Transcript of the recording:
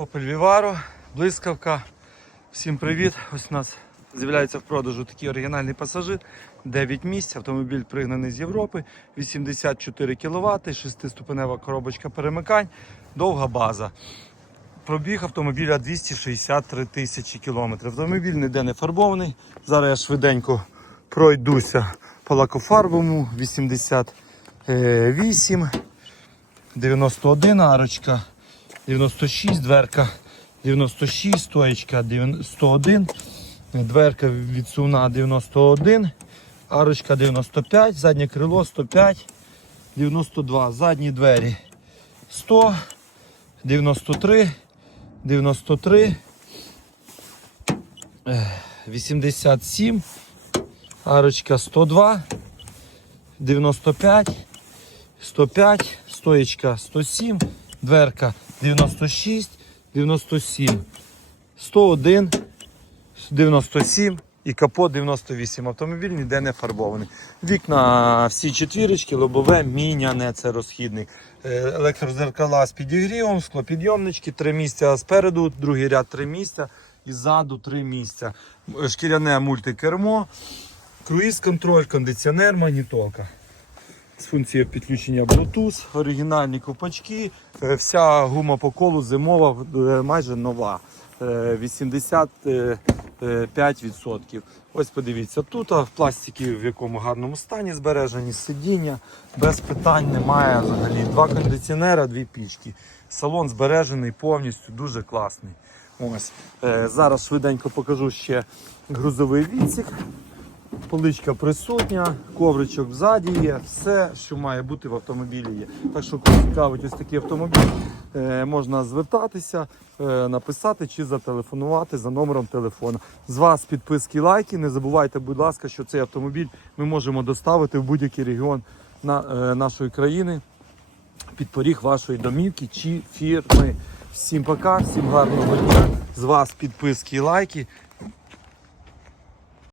Opel Vivaro, блискавка. Всім привіт! Ось у нас з'являється в продажу такий оригінальний пасажир. 9 місць. Автомобіль пригнаний з Європи, 84 кВт, 6-ступенева коробочка перемикань, довга база. Пробіг автомобіля 263 тисячі кілометрів. Автомобіль ніде не фарбований. Зараз я швиденько пройдуся по лакофарбовому 88, 91 арочка, 96 дверка, 96 стоєчка, 101, дверка відсувна 91, арочка 95, заднє крило 105, 92, задні двері 100, 93, 93, 87, арочка 102, 95, 105, стоєчка 107, дверка 96, 97, 101, 97 і капот 98. Автомобіль ніде не фарбований. Вікна всі четвірочки, лобове, міняне, це розхідник. Е, Електрозеркала з підігрівом, склопідйомнички, три місця спереду, другий ряд три місця і ззаду три місця. Шкіряне мультикермо, круїз-контроль, кондиціонер, магнітолка з функцією підключення Bluetooth, оригінальні ковпачки, е, вся гума по колу зимова, е, майже нова. е, 85%. Ось подивіться, тут в пластикі в якому гарному стані збережені сидіння, без питань немає взагалі. Два кондиціонера, дві пічки. Салон збережений повністю, дуже класний. Ось. Е, Зараз швиденько покажу ще грузовий відсік. Поличка присутня, ковричок ззаді є, все, що має бути в автомобілі є. Так що, кого цікавить ось такий автомобіль, е, можна звертатися, е, написати чи зателефонувати за номером телефону. З вас підписки, лайки. Не забувайте, будь ласка, що цей автомобіль ми можемо доставити в будь-який регіон е, нашої країни під поріг вашої домівки чи фірми. Всім пока, всім гарного дня. З вас підписки і лайки.